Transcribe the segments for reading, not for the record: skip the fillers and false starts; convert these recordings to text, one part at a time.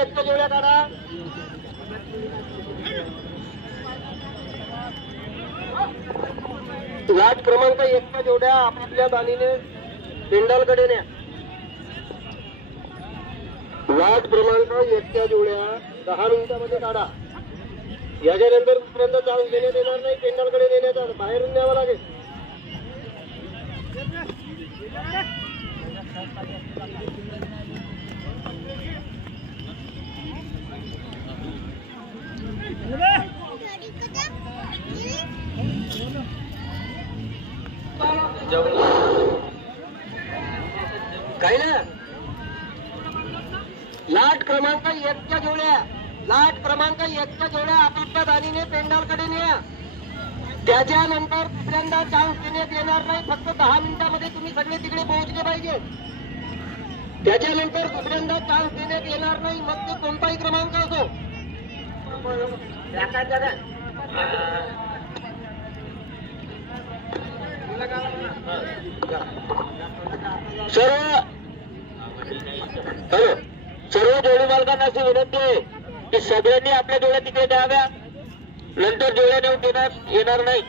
एकच्या जोड्या काढा. लाट क्रमांक 1च्या जोड्या आपापल्या दानीने पेंडालकडे न्या. लाट क्रमांक 1च्या जोड्या 10 मिनिटांमध्ये काढा. याच्यानंतर दुसऱ्यांदा चान्स देण्यात येणार नाही. पेंडालकडे नेण्याचा बाहेरून न्यावं लागेल. काय ना लाट क्रमांक 1च्या जोड्या आपापल्या दानीने पेंडालकडे न्या. त्याच्यानंतर दुसऱ्यांदा चान्स देण्यात येणार नाही. फक्त 10 मिनिटांमध्ये तुम्ही सगळे तिकडे पोहोचले पाहिजे. त्याच्यानंतर दुसऱ्यांदा चान्स देण्यात येणार नाही. मग ते कोणताही क्रमांक असो. सर्व जोडी मालकांना अशी विनंती आहे की सगळ्यांनी आपल्या जोड्या तिकडे द्याव्या. नंतर जोड्या नेऊन देण्यात येणार नाही.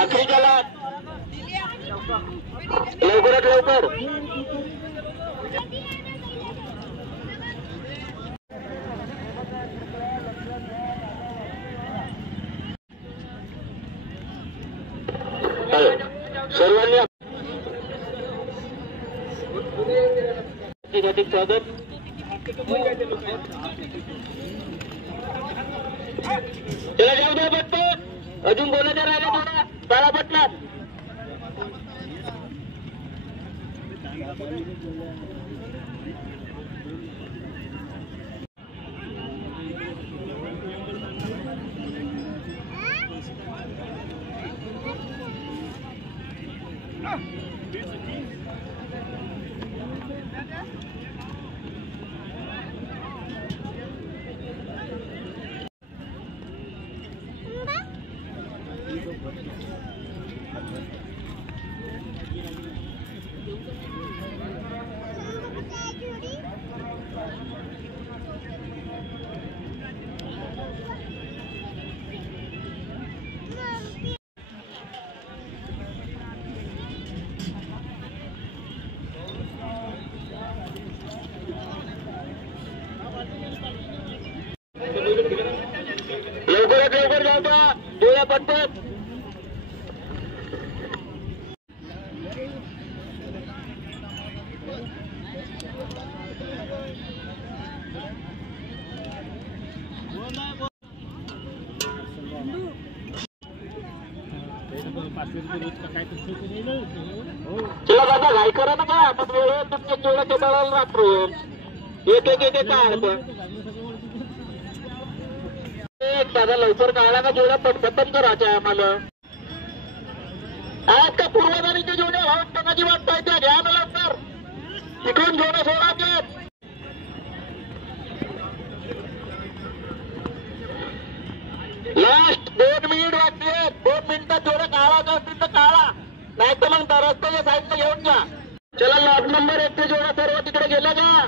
आखरीच्या लाट लवकरात लवकर. सर्वांनी हार्दिक स्वागत. चला जाऊ द्या पटपट. अजून बोलायचं राहिलं थोडा. चला पटला. लवकरात लवकर जाऊ द्या. डोळ्या पटपट. चला दादा घाई करा ना. काय आपण वेळेवर तुमच्या जोड्या केटाळायला राहतो. एक एक एक काय दादा लवकर काढला ना जोड्या. पटकन करायच्या आम्हाला. आज का पूर्वजांच्या जोड्या भावनाची वाट पाहिजे. घ्या ना लवकर. इकडून जोड्या सोडा. लास्ट 2 मिनिट वाटते. 2 मिनिटात जोड्या काढायच्या असतील तर काढा. नाही तर मग रस्त्याच्या साईडला घेऊन जा. चला लॉट नंबर 1 जोड्या सर्व तिकडे गेला का.